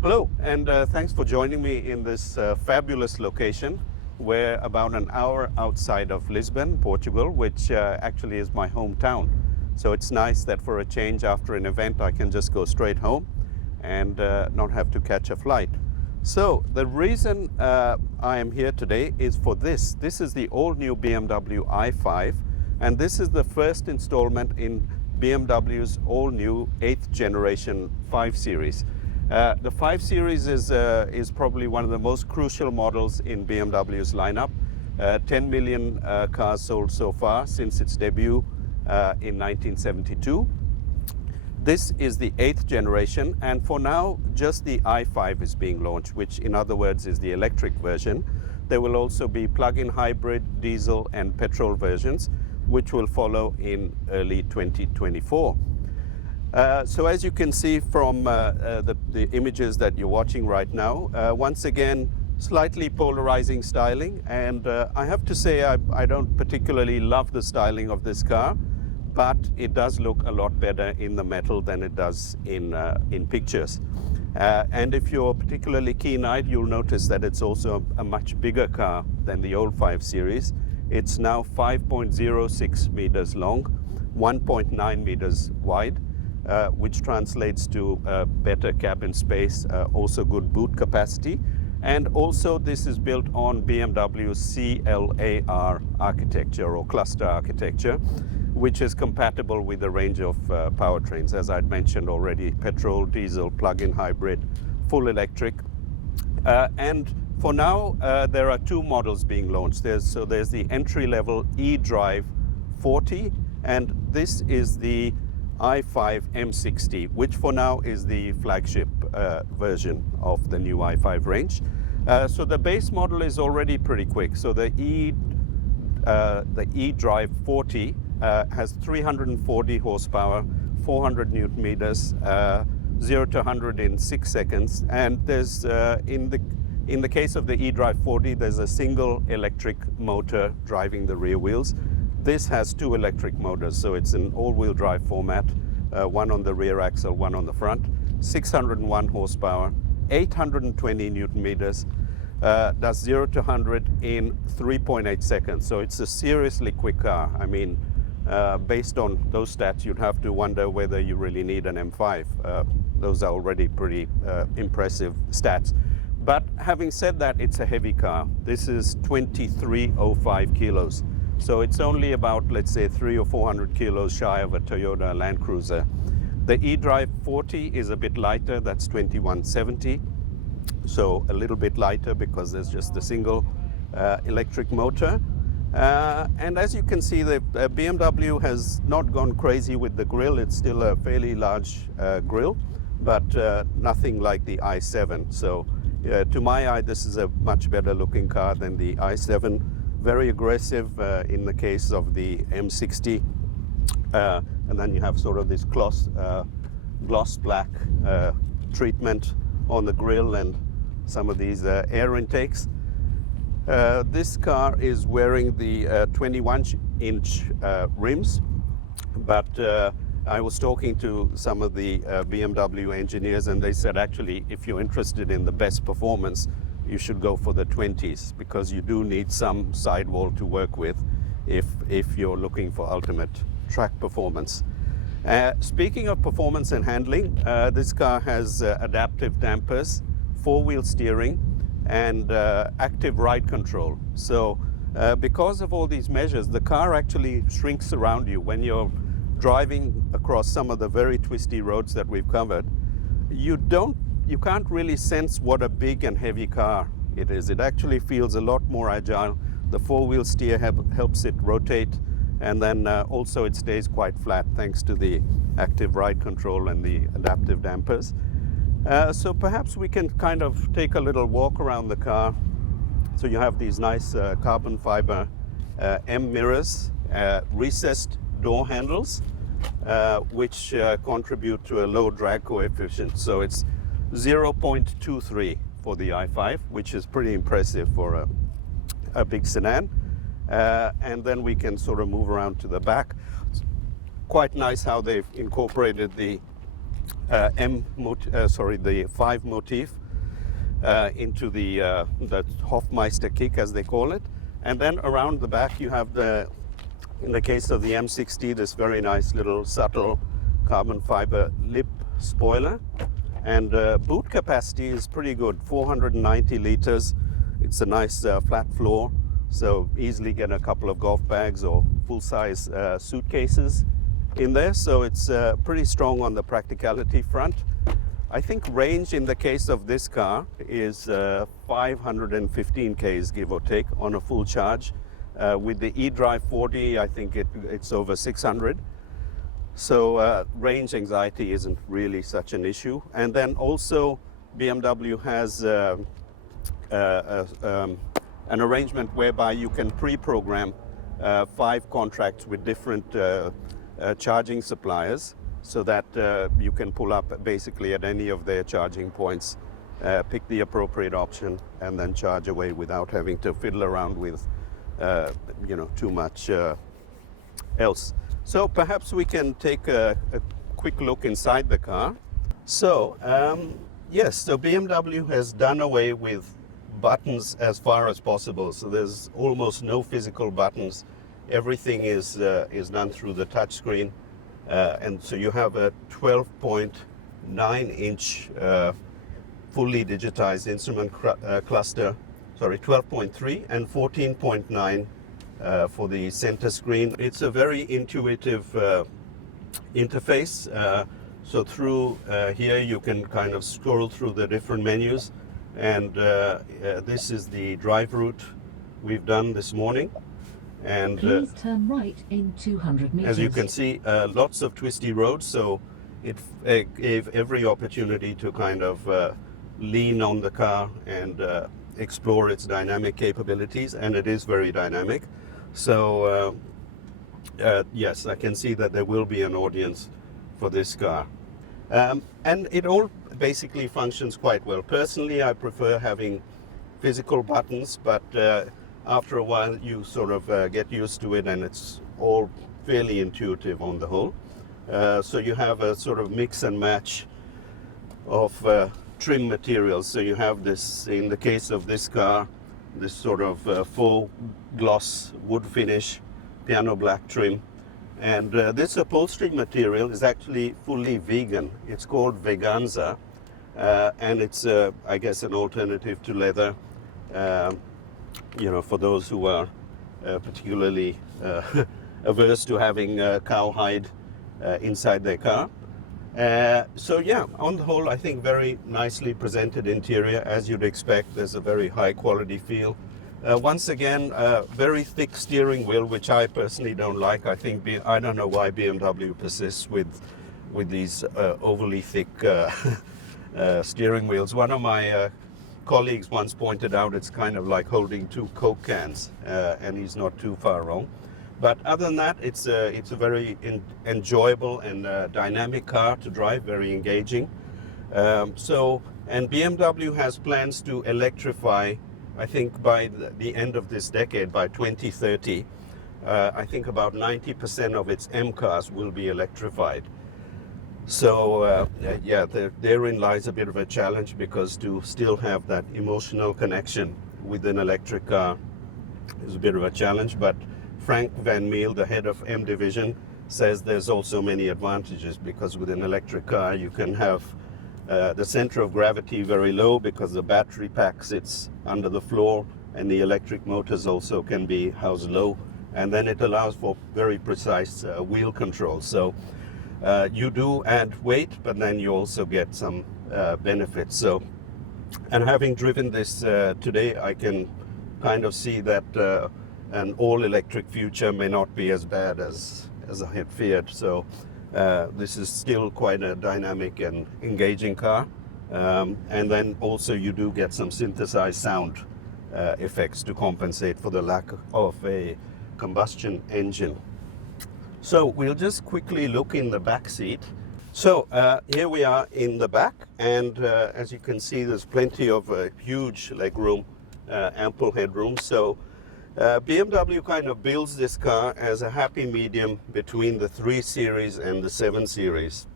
Hello, and thanks for joining me in this fabulous location. We're about an hour outside of Lisbon, Portugal, which actually is my hometown. So it's nice that for a change after an event, I can just go straight home and not have to catch a flight. So the reason I am here today is for this. This is the all-new BMW i5, and this is the first installment in BMW's all-new 8th generation 5 Series. The 5 Series is probably one of the most crucial models in BMW's lineup. 10 million cars sold so far since its debut in 1972. This is the 8th generation, and for now just the i5 is being launched, which in other words is the electric version. There will also be plug-in hybrid, diesel and petrol versions, which will follow in early 2024. So as you can see from the images that you're watching right now, once again, slightly polarizing styling. And I have to say I don't particularly love the styling of this car, but it does look a lot better in the metal than it does in pictures. And if you're particularly keen-eyed, you'll notice that it's also a much bigger car than the old 5 Series. It's now 5.06 meters long, 1.9 meters wide. Which translates to better cabin space, also good boot capacity. And also this is built on BMW's CLAR architecture or cluster architecture, which is compatible with a range of powertrains, as I'd mentioned already: petrol, diesel, plug-in hybrid, full electric. And for now, there are two models being launched. There's the entry-level eDrive 40, and this is the i5 M60, which for now is the flagship version of the new i5 range. So the base model is already pretty quick. So the eDrive 40 has 340 horsepower, 400 newton meters, 0 to 100 in 6 seconds. And there's in the case of the eDrive 40, there's a single electric motor driving the rear wheels. This has two electric motors, so it's an all-wheel drive format, one on the rear axle, one on the front, 601 horsepower, 820 newton meters, does 0 to 100 in 3.8 seconds. So it's a seriously quick car. I mean, based on those stats, you'd have to wonder whether you really need an M5. Those are already pretty impressive stats. But having said that, it's a heavy car. This is 2305 kilos. So it's only about, let's say, 300 or 400 kilos shy of a Toyota Land Cruiser. The eDrive 40 is a bit lighter, that's 2170. So a little bit lighter because there's just a single electric motor. And as you can see, the BMW has not gone crazy with the grille. It's still a fairly large grille, but nothing like the i7. So to my eye, this is a much better looking car than the i7. Very aggressive in the case of the M60, and then you have sort of this gloss black treatment on the grille and some of these air intakes. This car is wearing the 21-inch rims, but I was talking to some of the BMW engineers, and they said actually if you're interested in the best performance, you should go for the 20s, because you do need some sidewall to work with if you're looking for ultimate track performance. Speaking of performance and handling, this car has adaptive dampers, four-wheel steering, and active ride control. So because of all these measures, the car actually shrinks around you. When you're driving across some of the very twisty roads that we've covered, you can't really sense what a big and heavy car it is. It actually feels a lot more agile. The four-wheel steer helps it rotate, and then also it stays quite flat thanks to the active ride control and the adaptive dampers. So perhaps we can kind of take a little walk around the car. So you have these nice carbon fiber M mirrors, recessed door handles, which contribute to a low drag coefficient. So it's 0.23 for the i5, which is pretty impressive for a big sedan. And then we can sort of move around to the back. Quite nice how they've incorporated the the 5 motif into the Hofmeister kick, as they call it. And then around the back you have in the case of the M60, this very nice little subtle carbon fiber lip spoiler. And boot capacity is pretty good, 490 liters. It's a nice flat floor, so easily get a couple of golf bags or full-size suitcases in there. So it's pretty strong on the practicality front. I think range in the case of this car is 515 k's, give or take, on a full charge. With the eDrive 40, I think it's over 600. So range anxiety isn't really such an issue. And then also BMW has an arrangement whereby you can pre-program 5 contracts with different charging suppliers, so that you can pull up basically at any of their charging points, pick the appropriate option, and then charge away without having to fiddle around with too much else. So perhaps we can take a quick look inside the car. So yes, so BMW has done away with buttons as far as possible. So there's almost no physical buttons. Everything is done through the touch screen. And so you have a 12.9-inch fully digitized instrument cluster, 12.3 and 14.9 for the center screen. It's a very intuitive interface. So through here you can kind of scroll through the different menus, and this is the drive route we've done this morning. And please turn right in 200 meters. As you can see, lots of twisty roads, so it gave every opportunity to kind of lean on the car and explore its dynamic capabilities, and it is very dynamic. So yes, I can see that there will be an audience for this car. And it all basically functions quite well. Personally, I prefer having physical buttons, but after a while you sort of get used to it, and it's all fairly intuitive on the whole. So you have a sort of mix and match of trim materials. So you have this, in the case of this car, this sort of faux gloss wood finish, piano black trim. And this upholstery material is actually fully vegan. It's called Veganza, and it's, I guess, an alternative to leather, for those who are particularly averse to having cowhide inside their car. So yeah, on the whole, I think very nicely presented interior, as you'd expect. There's a very high quality feel. Once again, very thick steering wheel, which I personally don't like. I don't know why BMW persists with these overly thick steering wheels. One of my colleagues once pointed out it's kind of like holding 2 Coke cans, and he's not too far wrong. But other than that, it's a very enjoyable and dynamic car to drive, very engaging. And BMW has plans to electrify, I think by the end of this decade, by 2030, I think about 90% of its M cars will be electrified. So yeah, therein lies a bit of a challenge, because to still have that emotional connection with an electric car is a bit of a challenge. But Frank Van Meel, the head of M Division, says there's also many advantages, because with an electric car you can have the center of gravity very low, because the battery pack sits under the floor, and the electric motors also can be housed low, and then it allows for very precise wheel control. So you do add weight, but then you also get some benefits. So, and having driven this today, I can kind of see that an all-electric future may not be as bad as I had feared. So this is still quite a dynamic and engaging car. And then also you do get some synthesized sound effects to compensate for the lack of a combustion engine. So we'll just quickly look in the back seat. So here we are in the back, and as you can see, there's plenty of huge legroom, ample headroom. So BMW kind of builds this car as a happy medium between the 3 Series and the 7 Series.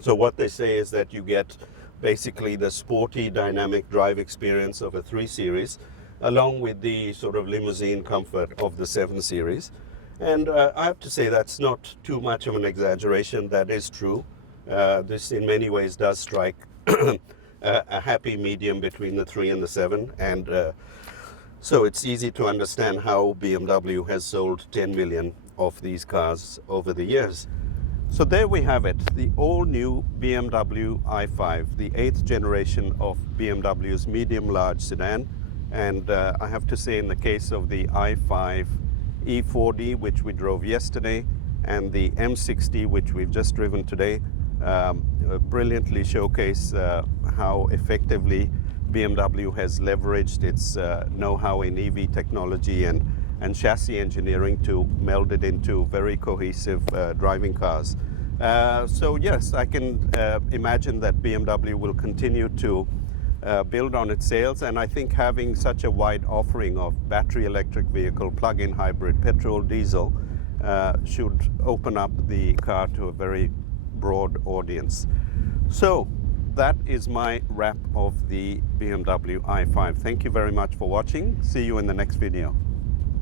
So what they say is that you get basically the sporty dynamic drive experience of a 3 Series along with the sort of limousine comfort of the 7 Series. And I have to say that's not too much of an exaggeration. That is true. This in many ways does strike a happy medium between the 3 and the 7. And so it's easy to understand how BMW has sold 10 million of these cars over the years. So there we have it, the all-new BMW i5, the 8th generation of BMW's medium-large sedan. And I have to say, in the case of the i5 E4D, which we drove yesterday, and the M60, which we've just driven today, brilliantly showcase how effectively BMW has leveraged its know-how in EV technology and chassis engineering to meld it into very cohesive driving cars. So yes, I can imagine that BMW will continue to build on its sales, and I think having such a wide offering of battery electric vehicle, plug-in hybrid, petrol, diesel should open up the car to a very broad audience. So that is my wrap of the BMW i5. Thank you very much for watching. See you in the next video.